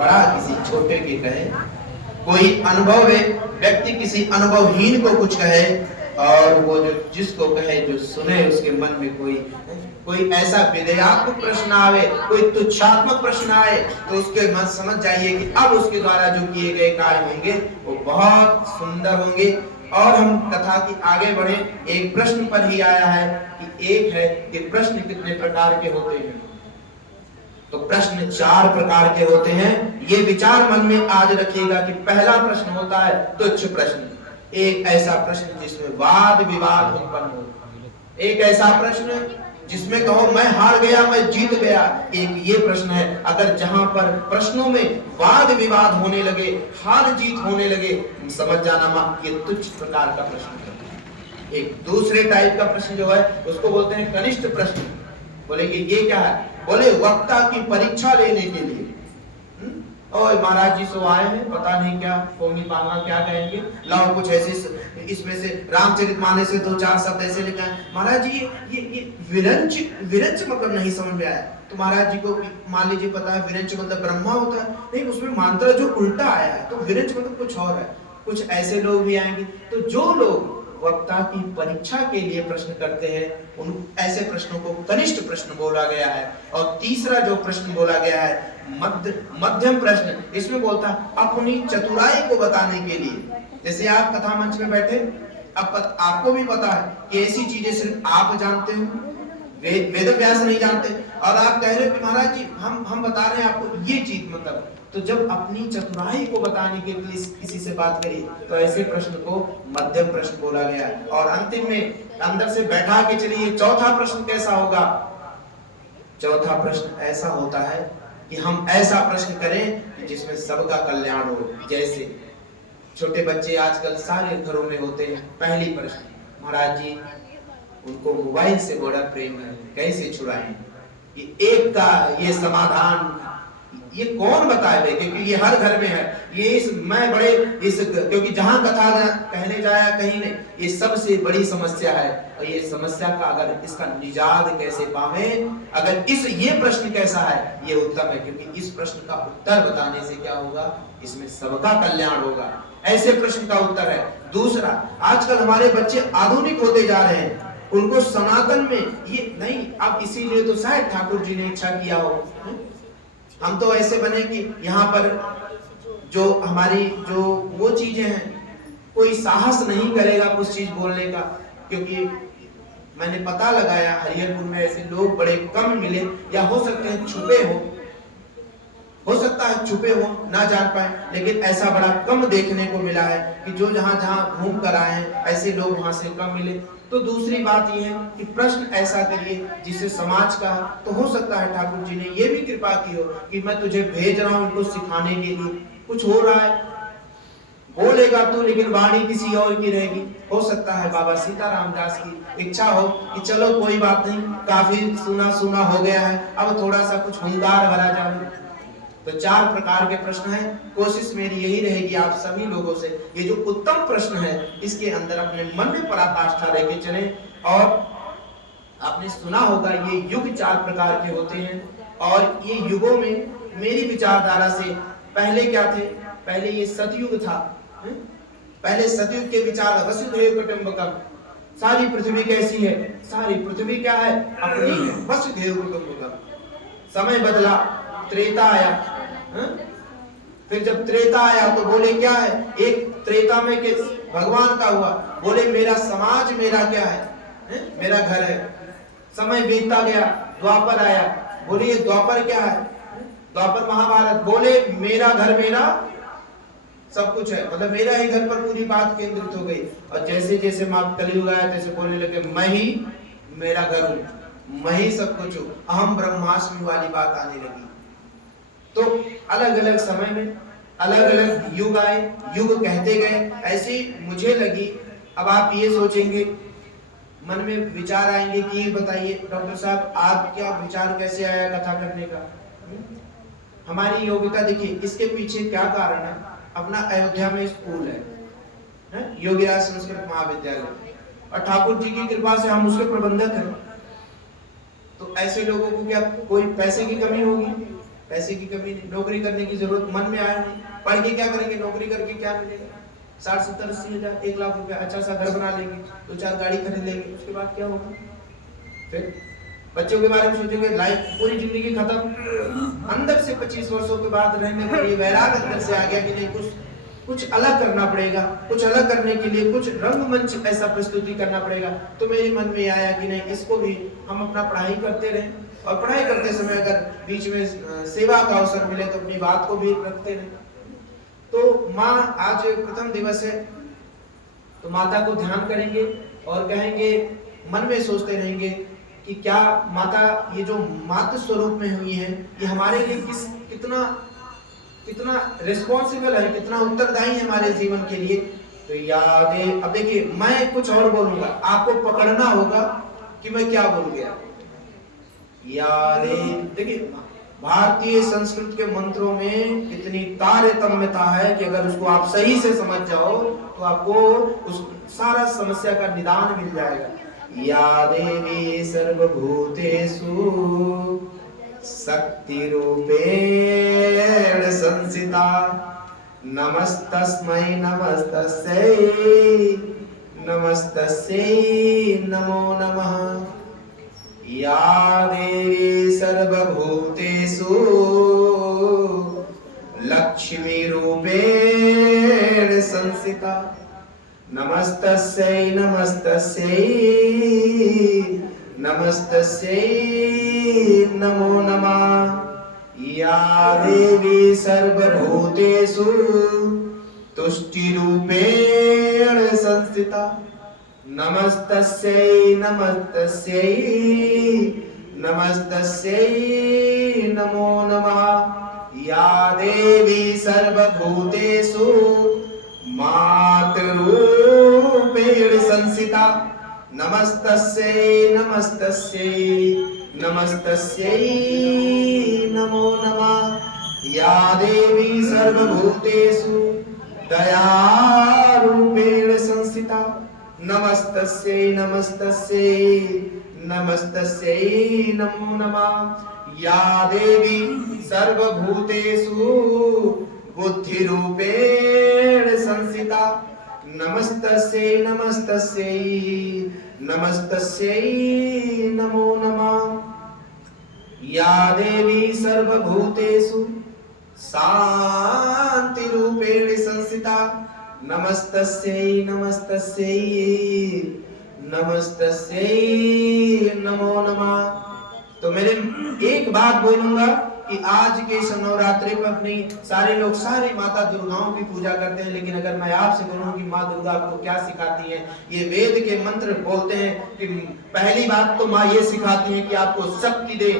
बड़ा किसी छोटे के कहे, कोई अनुभव व्यक्ति किसी अनुभवहीन को कुछ कहे, और वो जो जिसको कहे जो सुने उसके मन में कोई ऐसा विधेयात्मक प्रश्न आवे, कोई तुच्छात्मक प्रश्न आए, तो उसके मन समझ जाइए कि अब उसके द्वारा जो किए गए कार्य होंगे वो बहुत सुंदर होंगे। और हम कथा की आगे बढ़े, एक प्रश्न पर ही आया है कि एक है कि प्रश्न कितने प्रकार के होते हैं। तो प्रश्न 4 प्रकार के होते हैं। ये विचार मन में आज रखिएगा कि पहला प्रश्न होता है तुच्छ प्रश्न, एक ऐसा प्रश्न जिसमें वाद विवाद उत्पन्न हो, एक ऐसा प्रश्न जिसमें कहो मैं हार गया मैं जीत गया, एक ये प्रश्न है। अगर जहां पर प्रश्नों में वाद विवाद होने लगे, हार जीत होने लगे, समझ जाना मां ये तुच्छ प्रकार का प्रश्न है। एक दूसरे टाइप का प्रश्न जो है उसको बोलते हैं कनिष्ठ प्रश्न। बोलेंगे ये क्या है, बोले वक्ता की परीक्षा लेने के लिए। और महाराज जी सो आए हैं, पता नहीं क्या कोंगी पांगा क्या कहेंगे, लाओ कुछ ऐसे इसमें से रामचरितमानस से 2-4 शब्द ऐसे लिखा है। महाराज जी ये विरंच मतलब नहीं समझ में आया। तो महाराज जी को मान लीजिए पता है विरंच मतलब ब्रह्मा होता है, नहीं उसमें मंत्र जो उल्टा आया है, तो विरंच मतलब कुछ और है। कुछ ऐसे लोग भी आएंगे। तो जो लोग वक्ता की परीक्षा के लिए प्रश्न करते हैं, उन ऐसे प्रश्नों को कनिष्ठ प्रश्न बोला गया है। और तीसरा जो प्रश्न बोला गया है मध्यम प्रश्न, इसमें बोलता अपनी चतुराई को बताने के लिए। जैसे आप कथा मंच में बैठे, अब आपको भी पता है कि ऐसी चीजें सिर्फ आप जानते हो, वेद व्यास नहीं जानते, और आप कह रहे हो कि महाराज जी हम बता रहे हैं आपको ये चीज मतलब। तो जब अपनी चतुराई को बताने के लिए किसी से बात करिए तो ऐसे प्रश्न को मध्यम प्रश्न बोला गया है। और अंतिम में अंदर से बैठा के चलिए चौथा प्रश्न कैसा होगा। चौथा प्रश्न ऐसा होता है कि हम ऐसा प्रश्न करें जिसमें सबका कल्याण हो। जैसे छोटे बच्चे आजकल सारे घरों में होते हैं, पहली प्रश्न महाराज जी उनको मोबाइल से बड़ा प्रेम है, कैसे छुड़ाएं। ये एक का ये समाधान ये कौन बताए, क्योंकि ये हर घर में है। ये क्योंकि जहां कथा कहने जाया कहीं नहीं, ये सबसे बड़ी समस्या है। और ये समस्या का अगर इसका निजात कैसे पावे, अगर ये प्रश्न कैसा है ये उत्तम है, क्योंकि इस प्रश्न का उत्तर बताने से क्या होगा, इसमें सबका कल्याण होगा। ऐसे प्रश्न का उत्तर है। दूसरा, आजकल हमारे बच्चे आधुनिक होते जा रहे हैं, उनको सनातन में ये नहीं, अब इसीलिए तो शायद ठाकुर जी ने इच्छा किया हो हम तो ऐसे बने कि यहाँ पर जो हमारी जो वो चीजें हैं, कोई साहस नहीं करेगा कुछ चीज बोलने का। क्योंकि मैंने पता लगाया हरिहरपुर में ऐसे लोग बड़े कम मिले, या हो सकते हैं छुपे हो सकता है छुपे हो ना जान पाए, लेकिन ऐसा बड़ा कम देखने को मिला है कि जो जहां घूम कर आए हैं ऐसे लोग वहां से कम मिले। तो दूसरी बात यह है कि प्रश्न ऐसा करिए जिसे समाज का, तो हो सकता है ठाकुर जी ने ये भी कृपा की हो कि मैं तुझे भेज रहा हूं इनको सिखाने के लिए, कुछ हो रहा है बोलेगा तू लेकिन वाणी किसी और की रहेगी। हो सकता है बाबा सीताराम दास की इच्छा हो कि चलो कोई बात नहीं, काफी सुना हो गया है, अब थोड़ा सा कुछ हुंकार भरा जाए। तो 4 प्रकार के प्रश्न हैं। कोशिश मेरी यही रहेगी आप सभी लोगों से, ये जो उत्तम प्रश्न है इसके अंदर अपने मन में पराकाष्ठा लेके चले। और आपने सुना होगा ये युग 4 प्रकार के होते हैं, और ये युगों में मेरी विचारधारा से पहले क्या थे, पहले ये सतयुग था। पहले सतयुग के विचार वसुधैव कुटुंबकम, सारी पृथ्वी कैसी है, सारी पृथ्वी क्या है, अपनी है, वसुधैव कुटुंबकम। समय बदला, त्रेता आया, फिर जब त्रेता आया तो बोले क्या है, एक त्रेता में के भगवान का हुआ, बोले मेरा समाज मेरा क्या है, मेरा घर है। समय बीतता गया, द्वापर आया, बोले ये द्वापर क्या है, द्वापर महाभारत, बोले मेरा घर मेरा सब कुछ है, मतलब मेरा ही घर पर पूरी बात केंद्रित हो गई। और जैसे जैसे मां कलयुग आया तैसे बोलने लगे मैं ही मेरा घर हूं, मैं ही सब कुछ हूं, अहम ब्रह्मास्मि वाली बात आने लगी। तो अलग अलग समय में अलग अलग युग आए, युग कहते गए, ऐसी मुझे लगी। अब आप ये सोचेंगे, मन में विचार आएंगे कि बताइए डॉक्टर साहब आप क्या विचार कैसे आया कथा करने का। हमारी योग्यता देखिए, इसके पीछे क्या कारण है। अपना अयोध्या में स्कूल है, योगीराज संस्कृत महाविद्यालय, और ठाकुर जी की कृपा से हम उसके प्रबंधक हैं। तो ऐसे लोगों को क्या कोई पैसे की कमी होगी, पैसे की कमी नहीं, नौकरी करने की जरूरत मन में आया नहीं, पढ़ के क्या करेंगे, नौकरी करके क्या मिलेगा, 60-70-80 हज़ार 1 लाख रुपया, अच्छा सा घर बना लेंगे, 2-4 गाड़ी खरीद लेंगे, उसके बाद क्या होगा? फिर बच्चों के बारे में सोचेंगे, लाइफ पूरी जिंदगी खत्म। अंदर से 25 वर्षों के बाद रहने पर ये वैराग अंदर से आ गया कि नहीं, कुछ अलग करना पड़ेगा, कुछ अलग करने के लिए कुछ रंगमंच ऐसा प्रस्तुति करना पड़ेगा। तो मेरे मन में आया कि नहीं, इसको भी हम अपना पढ़ाई करते रहें, और पढ़ाई करते समय अगर बीच में सेवा का अवसर मिले तो अपनी बात को भी रखते रहें। तो माँ, आज प्रथम दिवस है, तो माता को ध्यान करेंगे और कहेंगे, मन में सोचते रहेंगे कि क्या माता ये जो मातृ स्वरूप में हुई है, ये हमारे लिए कितना रिस्पॉन्सिबल है, कितना उत्तरदायी है हमारे जीवन के लिए। तो यादें, अब देखिए मैं कुछ और बोलूंगा, आपको पकड़ना होगा कि मैं क्या बोल गया। यादें, देखिए भारतीय संस्कृत के मंत्रों में इतनी तारतम्यता है कि अगर उसको आप सही से समझ जाओ तो आपको उस सारा समस्या का निदान मिल जाएगा। या देवी सर्वभूतेषु शक्ति रूपेण संस्थिता, नमस्तस्मै नमस्तस्यै नमस्तस्यै नमो नमः। या देवी सर्वभूतेषु लक्ष्मी रूपेण संस्थिता, नमस्तस्यै नमस्तस्यै नमस्तस्यै नमो नमः। या देवी सर्वभूतेषु तुष्टिरूपेण संस्थिता, नमस्तस्यै नमस्तस्यै नमस्तस्यै नमो नमः। या देवी सर्वभूतेषु मातृरूपेण संस्थिता, नमस्तस्यै नमस्तस्यै नमस्तस्यै नमो नमः। या देवी सर्वभूतेषु दयारूपेण संस्थिता, नमस्तस्यै नमस्तस्यै नमस्तस्यै नमो नमः। या देवी सर्वभूतेषु बुद्धिरूपेण संस्थिता, नमस्तस्यै नमस्तस्यै नमस्तस्यै नमो नमः। या देवी सर्वभूतेषु शान्तिरूपेण संस्थिता, नमस्तस्यै नमस्तस्यै नमस्तस्यै नमो नमः। तो मैंने एक बात बोलूंगा कि आज के इस नवरात्रि पर अपनी सारे लोग सारी माता दुर्गाओं की पूजा करते हैं, लेकिन अगर मैं आपसे बोलूं कि माँ दुर्गा आपको क्या सिखाती है, ये वेद के मंत्र बोलते हैं कि पहली बात तो माँ ये सिखाती है कि आपको शक्ति दे,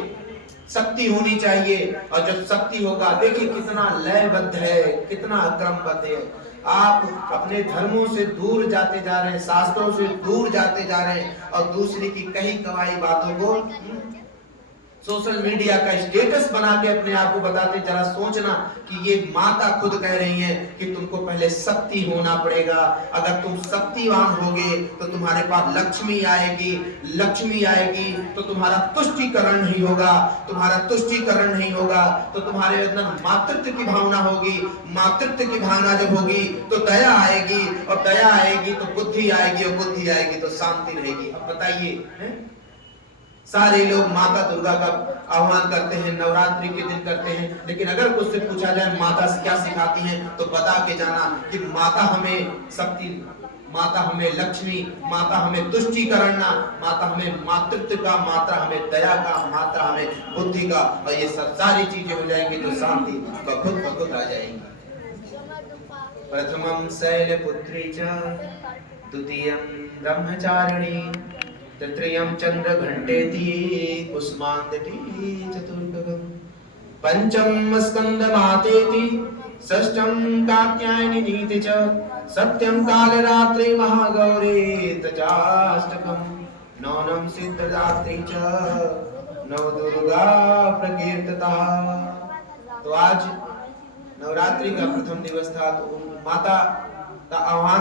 शक्ति होनी चाहिए, और जब शक्ति होगा, देखिए कितना लयबद्ध है, कितना क्रमबद्ध है। आप अपने धर्मों से दूर जाते जा रहे हैं, शास्त्रों से दूर जाते जा रहे हैं, और दूसरे की कही कवाई बातों को सोशल मीडिया का स्टेटस बना के अपने आप को बताते। जरा सोचना कि ये माता खुद कह रही हैं कि तुमको पहले शक्ति होना पड़ेगा। अगर तुम शक्तिवान होगे तो तुम्हारे पास लक्ष्मी आएगी, लक्ष्मी आएगी तो तुम्हारा तुष्टिकरण नहीं होगा, तुम्हारा तुष्टिकरण नहीं होगा तो तुम्हारे अंदर मातृत्व की भावना होगी, मातृत्व की भावना जब होगी तो दया आएगी, और दया आएगी तो बुद्धि आएगी, और बुद्धि आएगी तो शांति रहेगी। अब बताइए, सारे लोग माता दुर्गा का आह्वान करते हैं, नवरात्रि के दिन करते हैं, लेकिन अगर कुछ से पूछा जाए माता से क्या सिखाती हैं, तो बता के जाना कि माता हमें शक्ति, माता हमें लक्ष्मी, माता हमें तुष्टिकरण, माता हमें मातृत्व का, माता हमें दया का, माता हमें बुद्धि का, और ये सब सारी चीजें हो जाएंगी तो शांति बखुद आ जाएगी। प्रथमं शैलपुत्री च, द्वितीयं ब्रह्मचारिणी, तृतीयं चंद्रघंटेति कुसुमांगटी चतुर्थकम्, पंचम स्कंदमातेति, षष्ठं कात्यायनी नीति च, सप्तम कालरात्रि महागौरी तचाष्टकम्, नवमं सिद्धदात्री च, नवदुर्गा प्रकीर्तिता। तो आज नवरात्रि का प्रथम दिवस था, तो माता का आह्वान